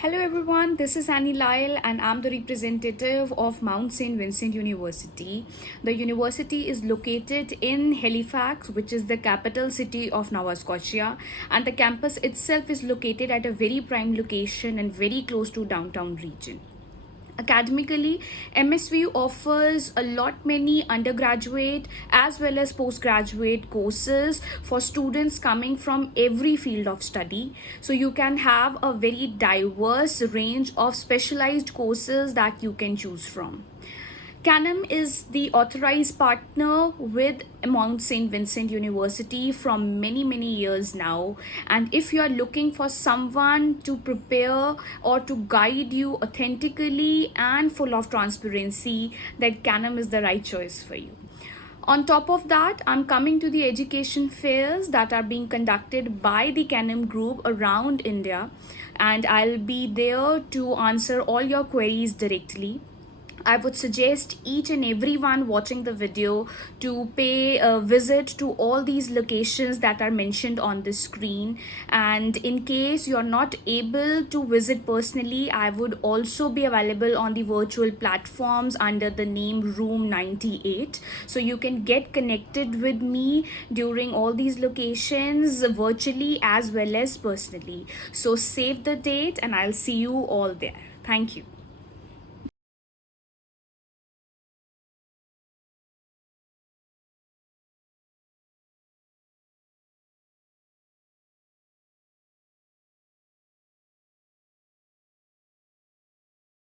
Hello everyone, this is Lyall and I'm the representative of Mount Saint Vincent University. The university is located in Halifax, which is the capital city of Nova Scotia, and the campus itself is located at a very prime location and very close to downtown region. Academically, MSV offers a lot many undergraduate as well as postgraduate courses for students coming from every field of study. So you can have a very diverse range of specialized courses that you can choose from. Canam is the authorized partner with Mount Saint Vincent University from many years now. And if you are looking for someone to prepare or to guide you authentically and full of transparency, that Canam is the right choice for you. On top of that, I'm coming to the education fairs that are being conducted by the Canam group around India, and I'll be there to answer all your queries directly. I would suggest each and everyone watching the video to pay a visit to all these locations that are mentioned on the screen. And in case you're not able to visit personally, I would also be available on the virtual platforms under the name Room 98. So you can get connected with me during all these locations virtually as well as personally. So save the date and I'll see you all there. Thank you.